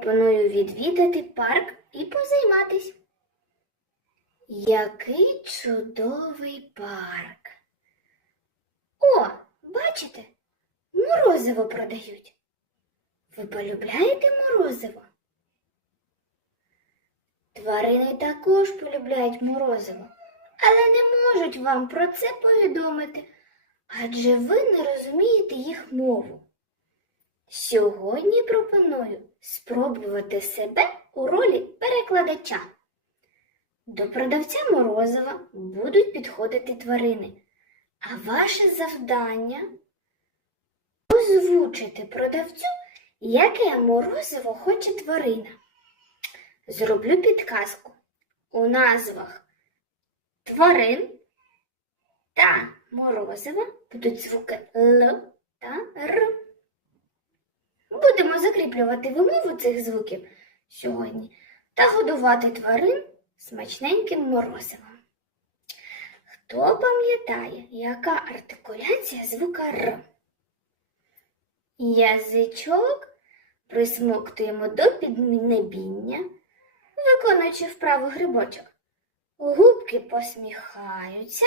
Пропоную відвідати парк і позайматись. Який чудовий парк. О, бачите, морозиво продають. Ви полюбляєте морозиво? Тварини також полюбляють морозиво, але не можуть вам про це повідомити, адже ви не розумієте їх мову. Сьогодні пропоную спробувати себе у ролі перекладача. До продавця морозива будуть підходити тварини, а ваше завдання озвучити продавцю, яке морозиво хоче тварина. Зроблю підказку. У назвах тварин та морозива будуть звуки Л та Р. Будемо закріплювати вимову цих звуків сьогодні та годувати тварин смачненьким морозивом. Хто пам'ятає, яка артикуляція звука Р? Язичок присмоктуємо до піднебіння, виконуючи вправо грибочок. Губки посміхаються,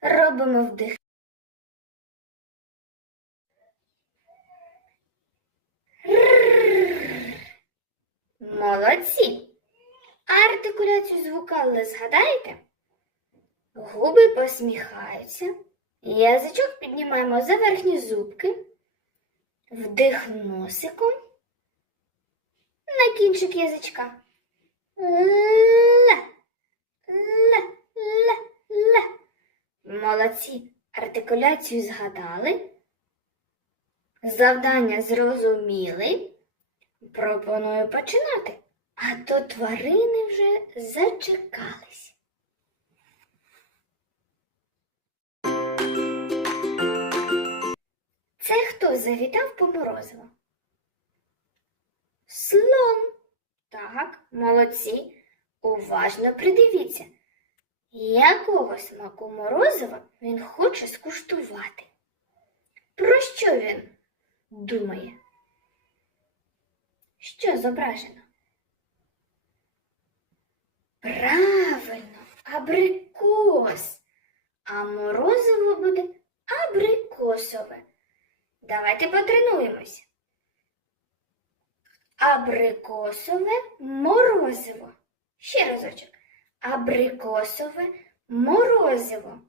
робимо вдих. А артикуляцію звука Л згадаєте? Губи посміхаються, язичок піднімаємо за верхні зубки, вдих носиком на кінчик язичка. Ла, ла, ла, ла. Молодці, артикуляцію згадали. Завдання зрозуміли. Пропоную починати. А то тварини вже зачекались. Це хто завітав по морозиво? Слон. Так, молодці. Уважно придивіться, якого смаку морозива він хоче скуштувати. Про що він думає? Що зображено? Правильно, абрикос. А морозиво буде абрикосове. Давайте потренуємося. Абрикосове морозиво. Ще разочок. Абрикосове морозиво.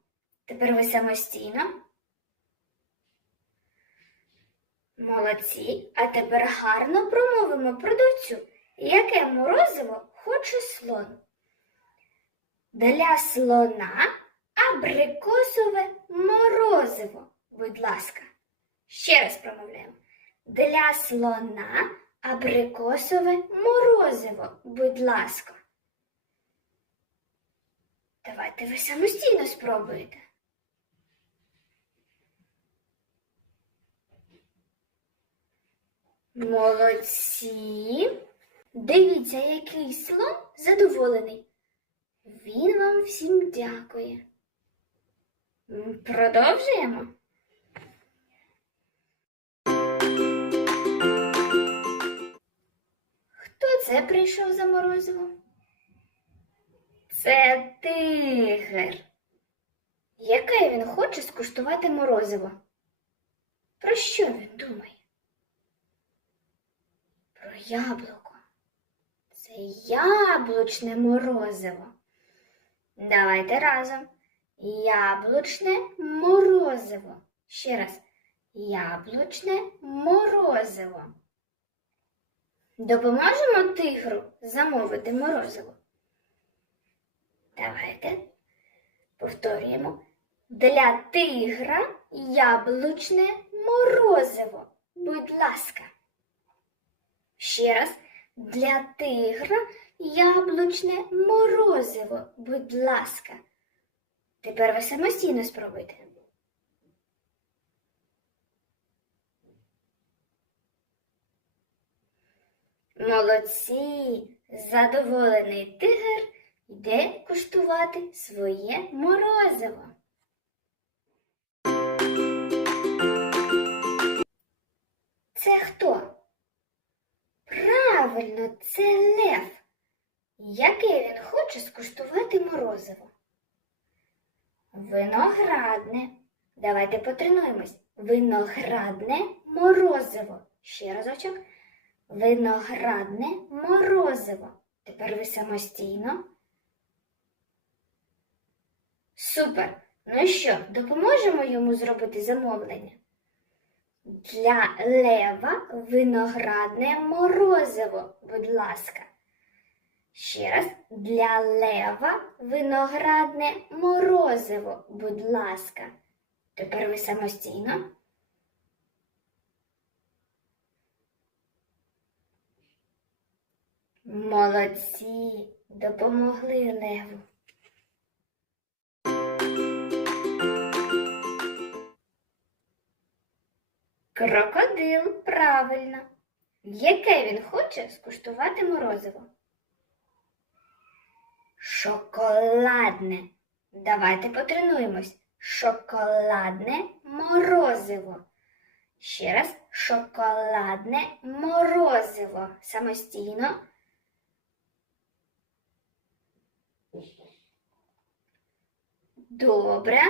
Тепер ви самостійно. Молодці. А тепер гарно промовимо продавцю, яке морозиво хоче слон. Для слона абрикосове морозиво, будь ласка. Ще раз промовляємо. Для слона абрикосове морозиво, будь ласка. Давайте ви самостійно спробуєте. Молодці. Дивіться, який слон задоволений. Він вам всім дякує. Продовжуємо. Хто це прийшов за морозивом? Це тигр. Яке він хоче скуштувати морозиво? Про що він думає? Про яблуко. Це яблучне морозиво. Давайте разом. Яблучне морозиво. Ще раз. Яблучне морозиво. Допоможемо тигру замовити морозиво. Давайте повторюємо. Для тигра яблучне морозиво. Будь ласка. Ще раз. Для тигра яблучне морозиво. Будь ласка. Тепер ви самостійно спробуйте. Молодці! Задоволений тигр йде куштувати своє морозиво. Це хто? Правильно, це лев. Яке він хоче скуштувати морозиво? Виноградне. Давайте потренуємось. Виноградне морозиво. Ще разочок. Виноградне морозиво. Тепер ви самостійно. Супер! Ну що, допоможемо йому зробити замовлення? Для лева виноградне морозиво, будь ласка. Ще раз, для лева виноградне морозиво, будь ласка. Тепер ви самостійно. Молодці, допомогли леву. Крокодил, правильно. Яке він хоче скуштувати морозиво? Шоколадне. Давайте потренуємось. Шоколадне морозиво. Ще раз шоколадне морозиво. Самостійно. Добре.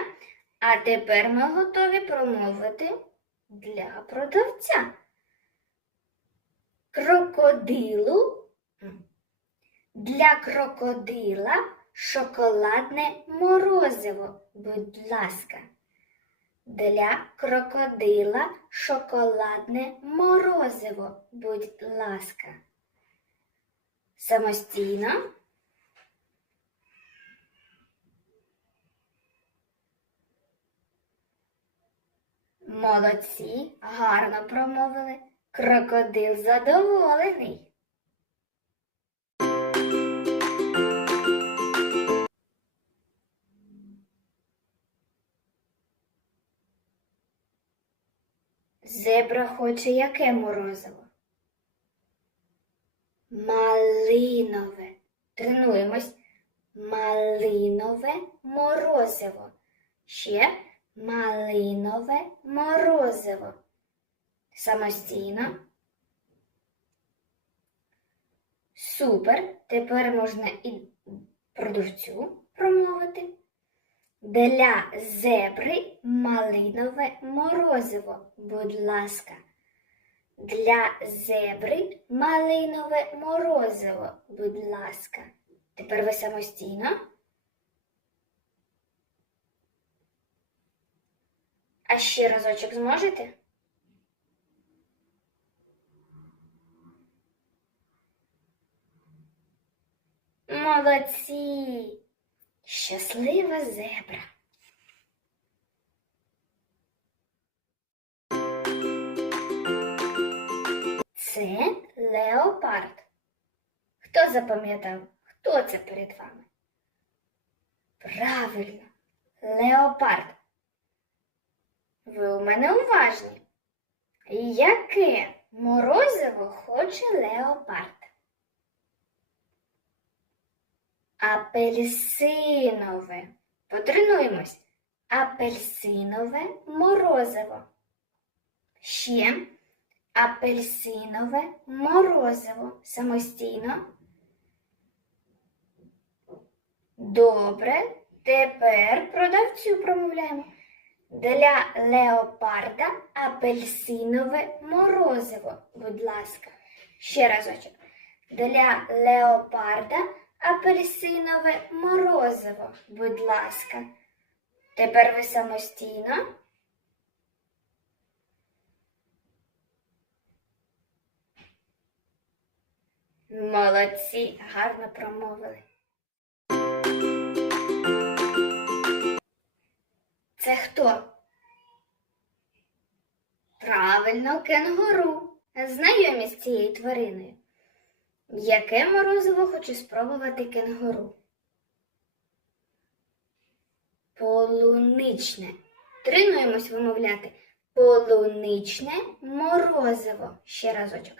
А тепер ми готові промовити для продавця. Крокодилу. Для крокодила шоколадне морозиво, будь ласка. Для крокодила шоколадне морозиво, будь ласка. Самостійно. Молодці, гарно промовили. Крокодил задоволений. Зебра хоче яке морозиво? Малинове. Тренуємось. Малинове морозиво. Ще малинове морозиво. Самостійно. Супер. Тепер можна і продавцю промовити. Для зебри малинове морозиво, будь ласка. Для зебри малинове морозиво, будь ласка. Тепер ви самостійно. А ще разочок зможете? Молодці! Щаслива зебра. Це леопард. Хто запам'ятав, хто це перед вами? Правильно, леопард. Ви у мене уважні. Яке морозиво хоче леопард? Апельсинове. Потренуємось. Апельсинове морозиво. Ще апельсинове морозиво. Самостійно. Добре. Тепер продавцю промовляємо. Для леопарда апельсинове морозиво, будь ласка. Ще разочок. Для леопарда апельсинове морозиво, будь ласка. Тепер ви самостійно. Молодці, гарно промовили. Це хто? Правильно, кенгуру. Знайомі з цією твариною. Яке морозиво хоче спробувати кенгуру? Полуничне. Тренуємось вимовляти. Полуничне морозиво. Ще разочок.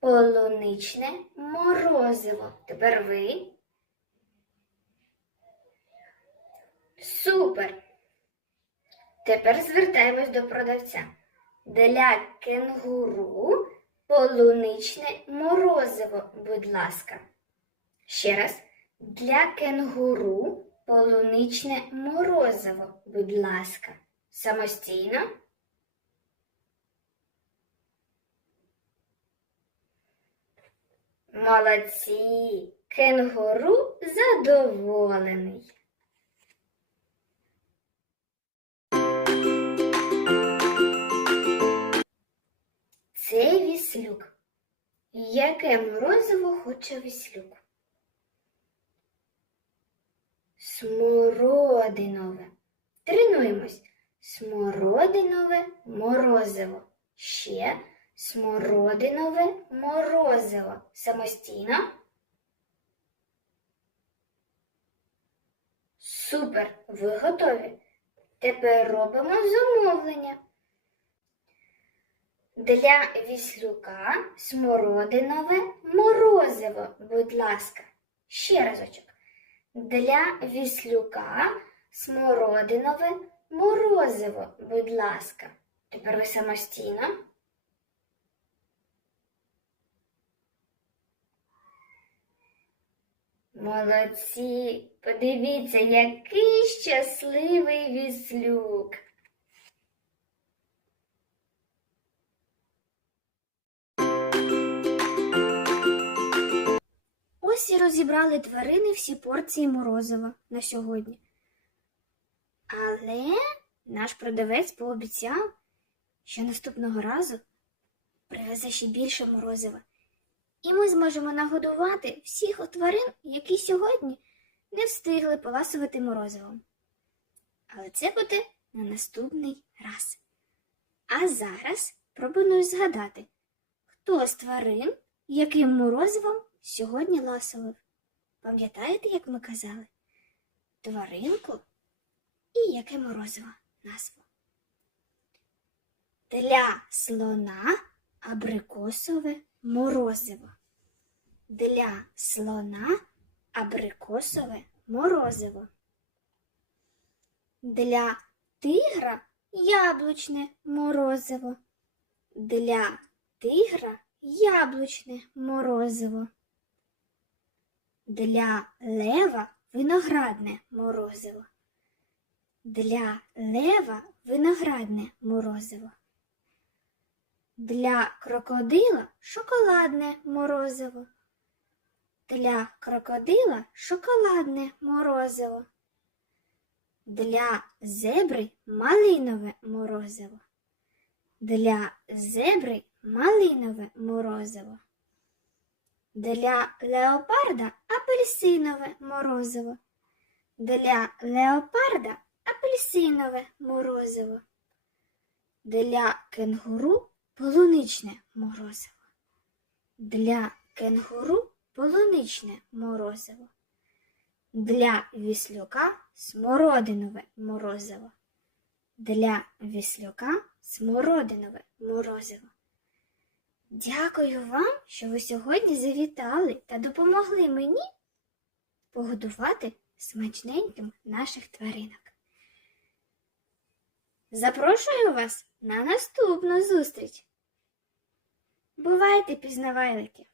Полуничне морозиво. Тепер ви. Супер! Тепер звертаємось до продавця. Для кенгуру полуничне морозиво, будь ласка. Ще раз. Для кенгуру полуничне морозиво, будь ласка. Самостійно. Молодці! Кенгуру задоволений. Це віслюк. Яке морозиво хоче віслюк? Смородинове. Тренуємось. Смородинове морозиво. Ще смородинове морозиво. Самостійно. Супер! Ви готові. Тепер робимо замовлення. Для віслюка смородинове морозиво, будь ласка. Ще разочок. Для віслюка смородинове морозиво, будь ласка. Тепер ви самостійно. Молодці! Подивіться, який щасливий віслюк. Ось і розібрали тварини всі порції морозива на сьогодні. Але наш продавець пообіцяв, що наступного разу привезе ще більше морозива. І ми зможемо нагодувати всіх тварин, які сьогодні не встигли поласувати морозивом. Але це буде на наступний раз. А зараз пропоную згадати, хто з тварин яким морозивом сьогодні ласував. Пам'ятаєте, як ми казали? Тваринку і яке морозиво назву. Для слона абрикосове морозиво. Для слона абрикосове морозиво. Для тигра яблучне морозиво. Для тигра яблучне морозиво. Для лева виноградне морозиво. Для лева виноградне морозиво. Для крокодила шоколадне морозиво. Для крокодила шоколадне морозиво. Для зебри малинове морозиво. Для зебри малинове морозиво. Для леопарда апельсинове морозиво. Для леопарда апельсинове морозиво. Для кенгуру полуничне морозиво. Для кенгуру полуничне морозиво. Для віслюка смородинове морозиво. Для віслюка смородинове морозиво. Дякую вам, що ви сьогодні завітали та допомогли мені погодувати смачненьким наших тваринок. Запрошую вас на наступну зустріч. Бувайте, пізнавайлики!